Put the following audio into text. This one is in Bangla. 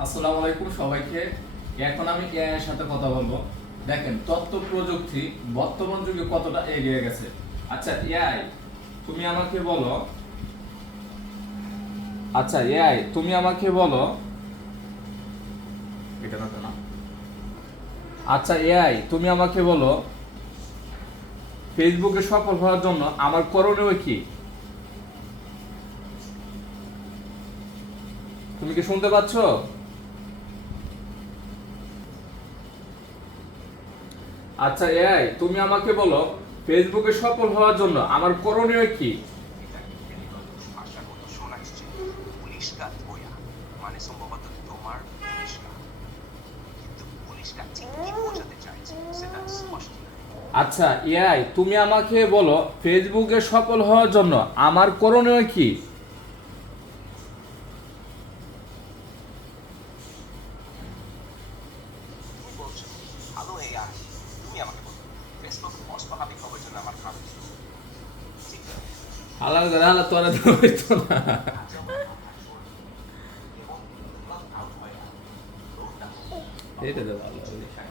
আসসালামু আলাইকুম সবাইকে। এখন আমি এআই এর সাথে কথা বলবো। দেখেন তথ্য প্রযুক্তি বর্তমান যুগে কতটা এগিয়ে গেছে। আচ্ছা এআই তুমি আমাকে বলো আচ্ছা এআই তুমি আমাকে বলো এটা না তো না। আচ্ছা এআই তুমি আমাকে বলো ফেসবুকে সফল হওয়ার জন্য আমার করণীয় কি? তুমি কি শুনতে পাচ্ছ? আচ্ছা এআই তুমি আমাকে বলো ফেসবুকে সফল হওয়ার জন্য আমার করণীয় কি? এটা টেলিগত ভাষার মতো শোনাচ্ছে। পুলিশকা ধোয়া মানে সম্ভবত তোমার পুলিশকা, কিন্তু পুলিশকা ঠিক কি বোঝাতে চাইছে সেটা স্পষ্ট নয়। আচ্ছা এআই তুমি আমাকে বলো ফেসবুকে সফল হওয়ার জন্য আমার করণীয় কি? তুমি বলছো ভালো এআই, তুমি আমাকে বলো ফেসবুক অস্বাভাবিক হওয়ার জন্য আমার ভালো কি? ঠিক আছে, হালাল করে হালাল তোরা তো হইতো না। যেমন আমার ফোন এবং লগ আউট হয়ে লোকটা এটা তো ভালো হবে। দেখায়